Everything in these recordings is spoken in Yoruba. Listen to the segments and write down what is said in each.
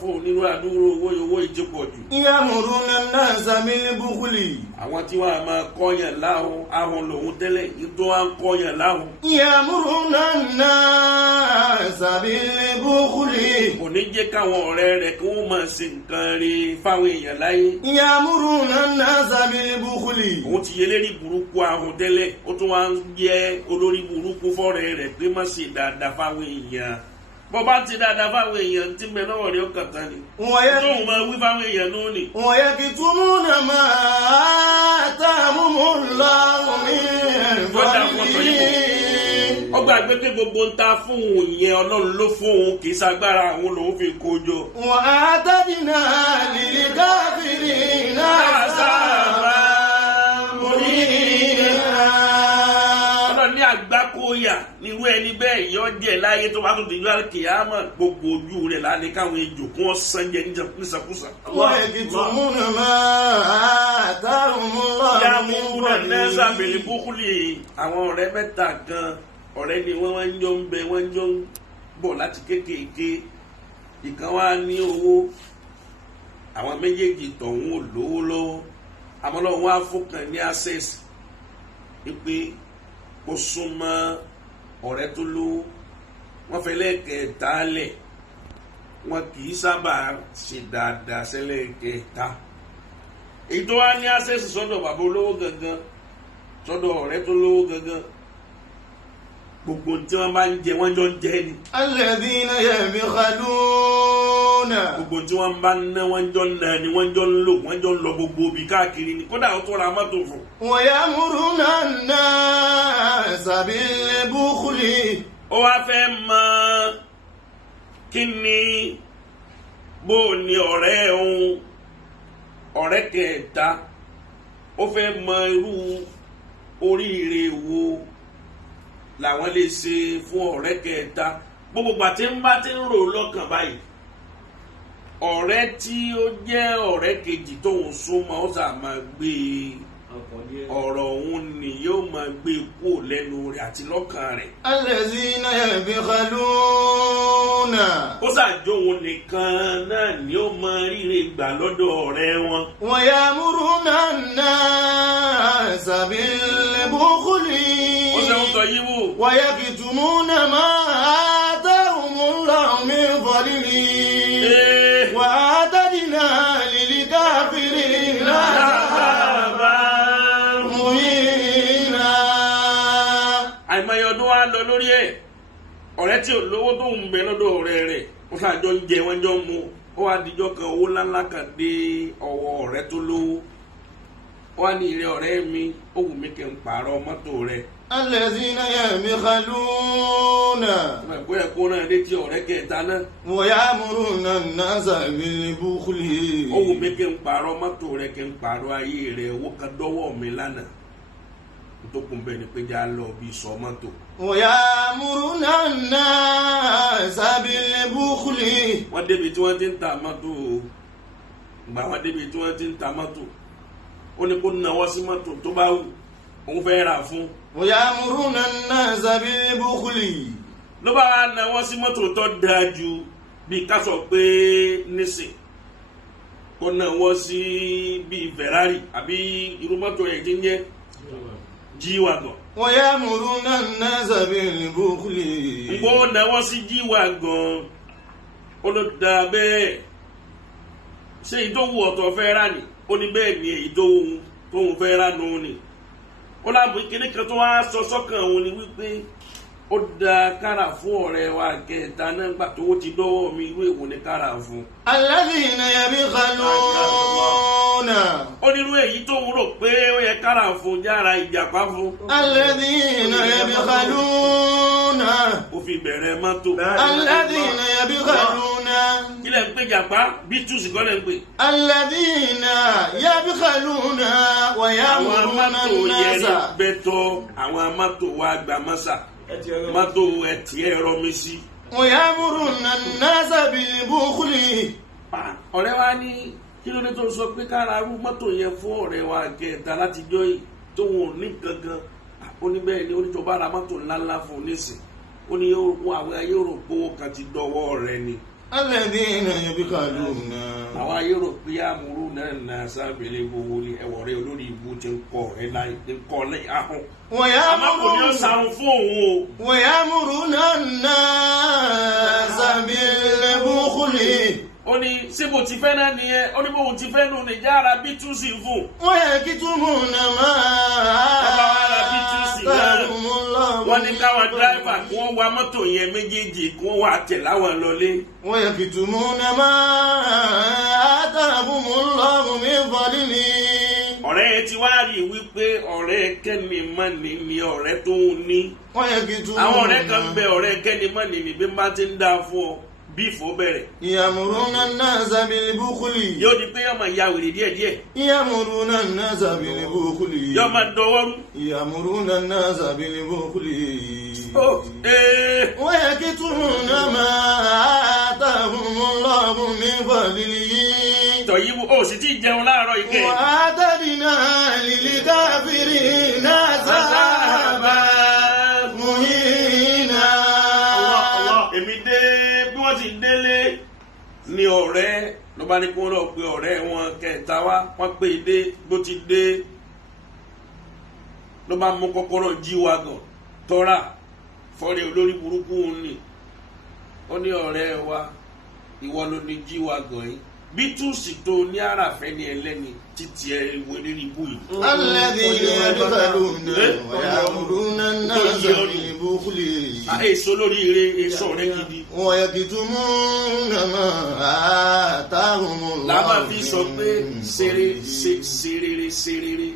fún nínú àdúró owó ìjẹ́pọ̀ jù. ya'muruna an-nasa bil-bukhli. àwọn tí wọ́n á máa kọ́yàn láhùn ahùn lòun tẹ́lẹ̀ yìí tó wá ń kọ́yàn láhùn. ya'muruna an-nasa bil-bukhli. kò ní jẹ́ káwọn ọ̀rẹ́ rẹ̀ kí wọ́n máa ṣe nǹkan rí fáwọn èèyàn láyé. ya'muruna an-nasa bil-bukhli. òun ti yẹlẹ́rìí burúkú ahùn tẹ́lẹ̀ ó tún wá ń jẹ́ olórí burúkú fọ́rẹ́ rẹ̀ pé má ṣe dáadáa fáwọn èèyàn. bọ́ bá ti dáadáa fáwọn èèyàn tí mẹ́ lọ́wọ́ rẹ̀ ó kàn tán ni. tóun máa wí fáwọn èèyàn náà ni. wa yaktumuna ma atahumullahu min fadlihi. ọgbà gbé pé gbogbo ń ta fún òun yẹn ọlọ́run ló fún òun kì í ṣagbára àwọn lòun fi kó jọ. wa a'tadna lil-kafirina 'azaban muhina. ọlọ́run ní àgbákòyà nírú ẹni bẹ́ẹ̀ yọ jẹ́ láyé tó bá tó di yọ kìámọ̀ gbogbo ojú rẹ̀ lálẹ́ káwọn ejò kún ọ̀sán jẹ nísàkúsà. wa yaktumuna ma atahumullahu min ya'muruna an-nasa fadlihi. bil-bukhli. àwọn ọ̀rẹ́ mẹ́ta kan ọ̀rẹ́ ni wọ́n jọ ń bẹ wọ́n jọ ń bọ̀ láti kéékèèké. ìkan wá ní owó àwọn méjèèjì tọ̀hún ò lówó lọ́wọ́ àmọ́ lọ́wọ́ wá fọkàn ní access pé ó súnmọ́ ọ̀rẹ́ tó lówó wọ́n fẹ́ lẹ́ẹ̀kẹta lẹ̀ wọn kì í sábà ṣe dáadáa sẹ́lẹ̀kẹta. èyí tó wá ní access sọ́dọ̀ bàbá olówó gangan sọ́dọ̀ ọ̀rẹ́ tó lówó gangan gbogbo tí wọ́n bá ń jẹ wọ́n jọ ń jẹ ni. alladhina yabkhaluna. gbogbo tí wọ́n bá ń ná wọ́n jọ ń ná ni wọ́n jọ ń lò wọ́n jọ ń lọ gbogbo ibi káàkiri ni kódà ó tó ra mọ́tò fún. wa ya'muruna an-nasa bil-bukhli. ó wá fẹ́ mọ kí ni bó ni ọ̀rẹ́ òun ọ̀rẹ́ kẹta ó fẹ́ mọ irú oríire wo làwọn lè ṣe fún ọ̀rẹ́ kẹta gbogbo gbàtí ń bá ti ń rò lọ́kàn báyìí ọ̀rẹ́ tí ó jẹ́ ọ̀rẹ́ kejì tóun súnmọ́ ó sà máa gbé ọ̀rọ̀ òun ni yóò máa gbé kúrò lẹ́nu rẹ̀ àti lọ́kàn rẹ̀. alladhina yabkhaluna. ó ṣàjọ òun nìkan náà ni ó máa ríre gbà lọ́dọ̀ ọ̀rẹ́ wọn. wa ya'muruna an-nasa bil-bukhli. ó ṣe ń tọ́ yín wò. wa yaktumuna ma atahumullahu min fadlihi. wa a'tadna lil-kafirina 'azaban muhina. àìmọye ọdún wa lọ lórí ẹ̀ ọ̀rẹ́ tí ò lówó tó ń bẹ lọ́dọ̀ ọ̀rẹ́ rẹ̀ ó ṣàjọ ń jẹ wọ́n jọ ń mu ó wá dijọ́ kan owó ńláńlá kan dé ọwọ́ ọ̀rẹ́ tó lówó ó wá ní ìrẹ́ ọ̀rẹ́ mi ó wù mí kí n pààrọ̀ mọ́tò rẹ̀. alladhina yabkhaluna. bóyá kó náà létí ọ̀rẹ́ kẹta náà. wa ya'muruna an-nasa bil-bukhli. ó wù mí kí n pààrọ̀ mọ́tò rẹ̀ kí n pààrọ̀ ayé rẹ̀ owó kan dọ́wọ́ mi lánàá ntòkùn bẹ́ẹ̀ ni pé já lọ bí sọ mọ́tò. wa ya'muruna an-nasa bil-bukhli. wọ́n débi tí wọ́n ti ń ta mọ́tò gbà wọ́n débi tí wọ́n ti ń ta mọ́tò ó ní kó náwó sí mọ́tò tó bá wù òun fẹ́ rà fún. wa ya'muruna an-nasa bil-bukhli. ló bá wá náwó sí mọ́tò tó dáa ju bí ká sọ pé nísìn kó náwó sí bíi Ferrari àbí irú mọ́tò ẹ̀ ti ń jẹ́ G-Wagon. wa ya'muruna an-nasa bil-bukhli. n kò náwó sí G-Wagon ó ló da bẹ́ẹ̀ ṣé èyí tó wù ọ̀tọ̀ fẹ́ rà ní ó ní bẹ́ẹ̀ ni èyí tó wù tóun fẹ́ rà nù ní ó láàbù kíní kan tó wá sọ sọ́kàn òun ni wípé ó da kára fún ọ̀rẹ́ wa kẹta náà gbà tó ti dọ́wọ́ mi irú èwo ni kára fún. alladhina yabkhaluna. ó nírú èyí tó ń rò pé ó yẹ kára fún jára ìjàpá fún. alladhina yabkhaluna. ó fi bẹ̀rẹ̀ mọ́tò. alladhina yabkhaluna. kílẹ̀ ń pè jàpá bí túùsì kọ́ lẹ̀ ń pè. alladhina yabkhaluna wa ya'muruna àwọn mọ́tò yẹn an-nasa. bẹ́tọ̀ àwọn mọ́tò wa gba mọ́sà mọ́tò ẹtì ẹ̀rọ mi sí. wa ya'muruna an-nasa bil-bukhli. ọ̀rẹ́ wa ní kí ló dé tó sọ pé kára rú mọ́tò yẹn fún ọ̀rẹ́ wa kẹta látijọ́ yìí tó wọn ò ní gangan ó ní bẹ́ẹ̀ ni oníjọba ara mọ́tò ńláńlá fún un nísìn ó ní àwọn ayé rò pé owó kan ti dọ́wọ́ rẹ ni الذين يبخلون àwọn ayé rò pé àmúrú náà nà sábẹ̀lẹ̀ gbogbo ni ẹ̀wọ̀ rẹ olórí ibú ti ń kọ́ ẹ láì ti ń kọ́ lẹ́yìn ahọ́n. àmọ́ kò ní ó sàrùn fún òun o. ويأمرون الناس بالبخل ó ní ṣé bó ti fẹ́ náà nìyẹn ó ní bóun ti fẹ́ nù ní jára bí tú sí fún. ويكتمون ما آتاهم الله wọ́n ní káwọn dírẹ́fà kí wọ́n wa mọ́tò yẹn méjèèjì kí wọ́n wá tẹ̀ láwọn lọlé. ويكتمون ما آتاهم الله من فضله ọ̀rẹ́ yẹn ti wá rí i wípé ọ̀rẹ́ kẹ́ni mọ́ni ni ọ̀rẹ́ tó ń ní. àwọn ọ̀rẹ́ kan bẹ ọ̀rẹ́ kẹ́ni mọ́ni ni bí má ti ń dá fún ọ bí ìfò bẹ̀rẹ̀. يأمرون الناس بالبخل yóò di pé yóò máa ya wèrè díẹ̀díẹ̀. يأمرون الناس بالبخل yóò máa dọwọ́rú. يأمرون الناس بالبخل ee. ويكتمون ما آتاهم الله من فضله tọ̀yìnbó ó sì ti jẹun láàárọ̀ ike. وأعتدنا للكافرين عذابا مهينا. èmi dé bí wọ́n ti délé ni ọ̀rẹ́ ló bá ní kó lọ pé ọ̀rẹ́ wọn kẹta wá wọ́n pè é dé bó ti dé ló bá mú kọ́kọ́rọ́ G-Wagon tọ́ra fọ́ọ̀rẹ́ olórí burúkú ni ó ní ọ̀rẹ́ wa ìwọ ló ní G-Wagon yìí bí túùsì tó ní àràfẹ́ ní ẹlẹ́ni títí ẹ ìwé lérí ibú yìí. الذين يبخلون ويأمرون الناس بالبخل èso lórí ire èso rẹ gidi. ويكتمون ما آتاهم الله. làbá fi sọ pé serere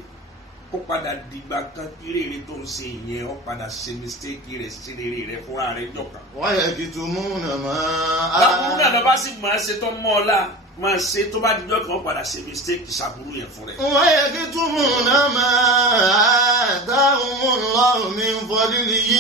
kó padà dìgbà kan kí rere tó ń ṣe ìyẹn ó padà ṣe mistake rẹ serere rẹ fúnra rẹ jọkàn. ويكتمون ما báwo náà lọ bá sì máa ṣe tó mọ́ ọ la máa ṣe tó bá dijọ́ kan ó padà ṣe mistake ṣàbúrú yẹn fún rẹ. ويكتمون ما آتاهم الله من فضله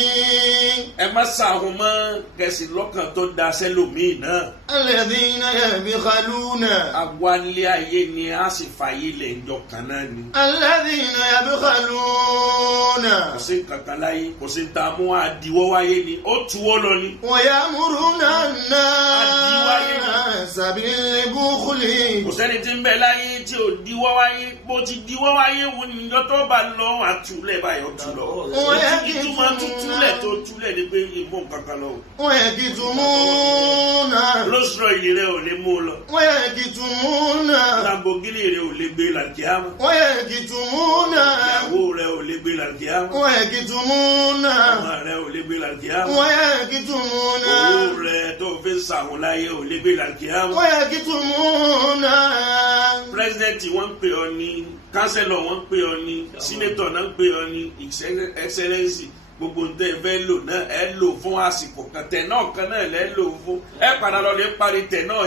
ẹ má ṣàhùn mọ́ kẹsì lọ́kàn tó da sẹ́lòmíì náà. الذين يبخلون àwálé ayé ni a sì fàyè lẹ̀ ńjọ kan náà ni. الذين يبخلون kò sí nǹkan kan láyé kò sí ta mú àdìwọ́ wáyé ni ó tuwọ́ lọ ni. ويأمرون الناس بالبخل kò sẹ́ni tí ń bẹ láyé tí ò diwọ́ wáyé bó ti diwọ́ wáyé wo ni ìjọ tó bá lọ àtúlẹ̀ báyọ̀ tù lọ. ìtumọ̀ tútúlẹ̀ tó túlẹ̀ ni pé ìmú kankan lọ. ويكتمون lóṣùrọ̀ yìí rẹ̀ ò lè mú un lọ. ويكتمون Lamborghini rẹ̀ ò lè gbé làkìámù. ويكتمون ìyàwó rẹ̀ ò lè gbé làkìámù. ويكتمون ọmọ rẹ̀ ò lè gbé làkìámù. ويكتمون owó rẹ̀ tó fi ń sàwọn láyé ò lè gbé làkìámù. ويكتمون pírẹsidẹ́ǹtì wọ́n ń pè ọ́ ní kánsẹ́lọ̀ wọ́n ń pè ọ́ ní sínétọ̀ náà ń pè ọ́ ní ẹ̀xẹ́lẹ́nsì gbogbo ntẹ fẹ́ lò náà ẹ lò fún àsìkò kan tẹ̀ náà kan náà lẹ́ lò fún ẹ padà lọ lè parí tẹ̀ náà.